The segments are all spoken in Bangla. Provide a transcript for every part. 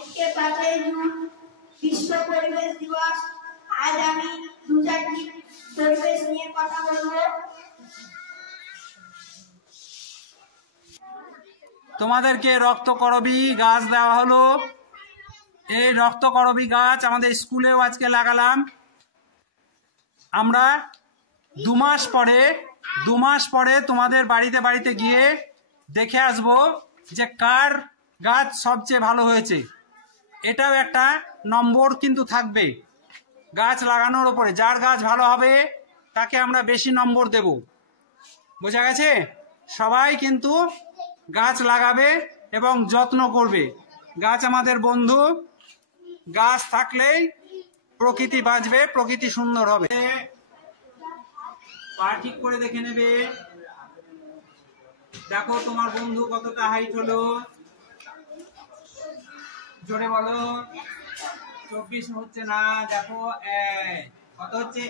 আজকে 5ই জুন বিশ্ব পরিবেশ দিবস। আজ আমি দু-চারটি পরিবেশ নিয়ে কথা বলবো। তোমাদেরকে রক্তকরবী গাছ দেওয়া হলো। এই রক্তকরবী গাছ আমাদের স্কুলেও আজকে লাগালাম। আমরা 2 মাস পরে তোমাদের বাড়িতে বাড়িতে গিয়ে দেখে আসবো যে কার গাছ সবচেয়ে ভালো হয়েছে। এটাও একটা নম্বর কিন্তু থাকবে গাছ লাগানোর উপরে। যার গাছ ভালো হবে তাকে আমরা বেশি নম্বর দেব। বোঝা গেছে? সবাই কিন্তু গাছ লাগাবে এবং যত্ন করবে। গাছ আমাদের বন্ধু। গাছ থাকলেই প্রকৃতি বাঁচবে, প্রকৃতি সুন্দর হবে। পা ঠিক করে দেখে নেবে। দেখো তোমার বন্ধু কতটা হাইট হলো, জোরে বলো। 24 হচ্ছে না, দেখো কত হচ্ছে,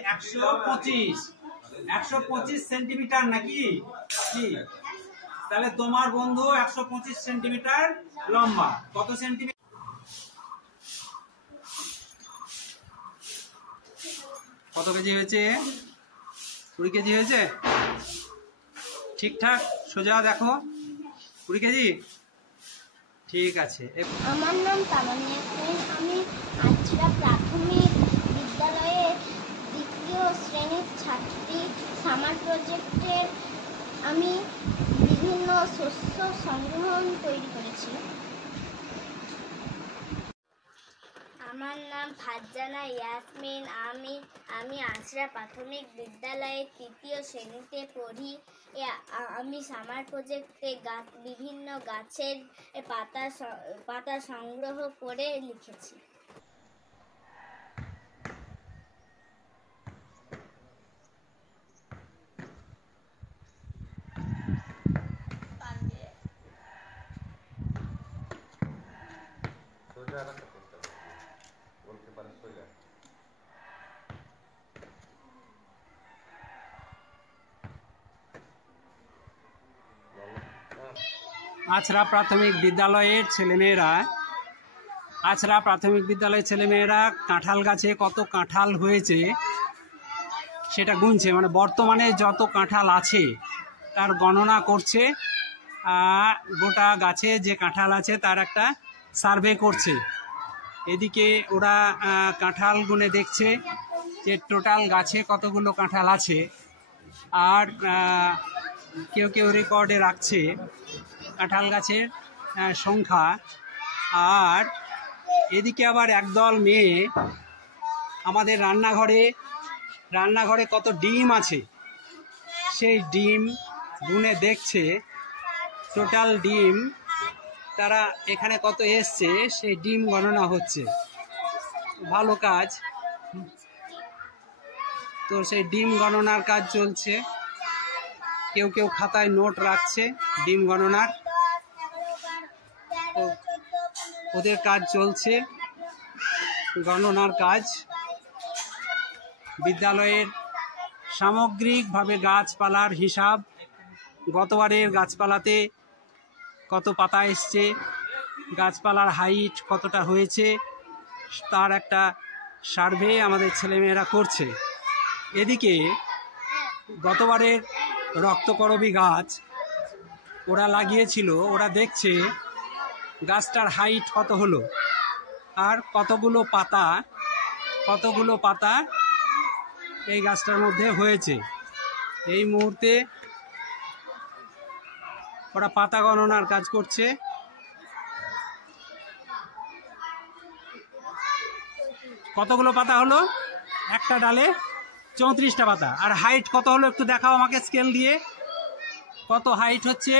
125 সেন্টিমিটার নাকি? তাহলে তোমার বন্ধু 125 সেন্টিমিটার লম্বা। কত সেন্টিমিটার? কত কেজি হয়েছে? 20 কেজি হয়েছে। ঠিকঠাক সোজা দেখো, 20 কেজি। ঠিক আছে। আমার নাম তামান্না। আমি আজরা প্রাথমিক বিদ্যালয়ের 2য় শ্রেণীর ছাত্রী। সামার প্রজেক্টের আমি বিভিন্ন শস্য সংগ্রহণ তৈরি করেছি। আমার নাম ফারজানা ইয়াসমিন। আমি আজরা প্রাথমিক বিদ্যালয়ের 3য় শ্রেণীতে পড়ি। আমি সামার প্রজেক্টে বিভিন্ন গাছের পাতা সংগ্রহ করে লিখেছি। আছড়া প্রাথমিক বিদ্যালয়ের ছেলেমেয়েরা কাঁঠাল গাছে কত কাঁঠাল হয়েছে সেটা গুনছে। মানে বর্তমানে যত কাঁঠাল আছে তার গণনা করছে। গোটা গাছে যে কাঁঠাল আছে তার একটা সার্ভে করছে। এদিকে ওরা কাঁঠাল গুনে দেখছে যে টোটাল গাছে কতগুলো কাঁঠাল আছে। আর কেউ কেউ রেকর্ডে রাখছে কাঁঠাল গাছের সংখ্যা। আর এদিকে আবার একদল মেয়ে আমাদের রান্নাঘরে কত ডিম আছে সেই ডিম গুনে দেখছে। টোটাল ডিম তারা এখানে কত এসছে সেই ডিম গণনা হচ্ছে। ভালো কাজ। তো সেই ডিম গণনার কাজ চলছে। কেউ কেউ খাতায় নোট রাখছে ডিম গণনার। তো ওদের কাজ চলছে, গণনার কাজ। বিদ্যালয়ের সামগ্রিকভাবে গাছপালার হিসাব, গতবারের গাছপালাতে কত পাতা এসছে, গাছপালার হাইট কতটা হয়েছে তার একটা সার্ভে আমাদের ছেলেমেয়েরা করছে। এদিকে গতবারের রক্তকরবী গাছ ওরা লাগিয়েছিল, ওরা দেখছে গাছটার হাইট কত হলো আর কতগুলো পাতা এই গাছটার মধ্যে হয়েছে। এই মুহূর্তে ওরা পাতা গণনার কাজ করছে। কতগুলো পাতা হলো? একটা ডালে 34টা পাতা। আর হাইট কত হলো একটু দেখাও আমাকে স্কেল দিয়ে। কত হাইট হচ্ছে?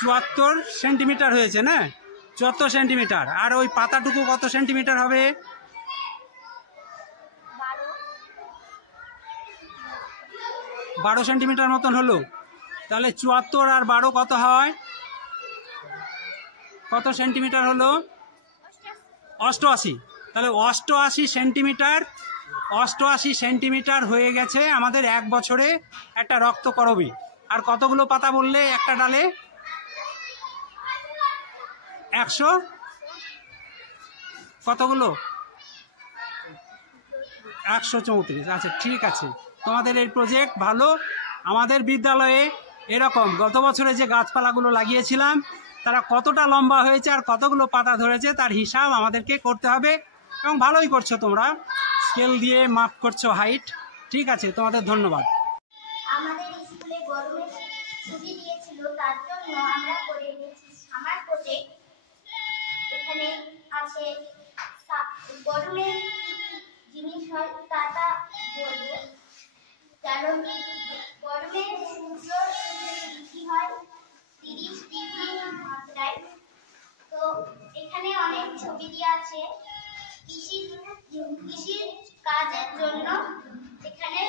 74 সেন্টিমিটার হয়েছে না? 74 সেন্টিমিটার। আর ওই পাতাটুকু কত সেন্টিমিটার হবে? 12 সেন্টিমিটার মতন হলো। তাহলে 74 আর 12 কত হয়? কত সেন্টিমিটার হলো? 88। তাহলে 88 সেন্টিমিটার হয়ে গেছে আমাদের 1 বছরে একটা রক্তকরবী। আর কতগুলো পাতা বললে একটা ডালে? 100 কতগুলো? 134। আচ্ছা ঠিক আছে, তোমাদের এই প্রজেক্ট ভালো। আমাদের বিদ্যালয়ে এরকম গত বছরে যে গাছপালাগুলো লাগিয়েছিলাম তারা কতটা লম্বা হয়েছে আর কতগুলো পাতা ধরেছে তার হিসাব আমাদেরকে করতে হবে, এবং ভালোই করছো তোমরা, স্কেল দিয়ে মাপ করছো হাইট। ঠিক আছে, তোমাদের ধন্যবাদ। আমাদের স্কুলে গরমের ছুটি দিয়েছিল, তার জন্য আমরা করে এনেছি সামার প্রজেক্ট। এখানে আছে গরমের জিনিস হয় তা বলবো। কারণ গরমে সূর্য বৃদ্ধি হয় 30 ডিগ্রি মাত্রায়। তো এখানে অনেক ছবি দেওয়া আছে কৃষির কাজের জন্য। এখানে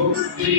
Mukhti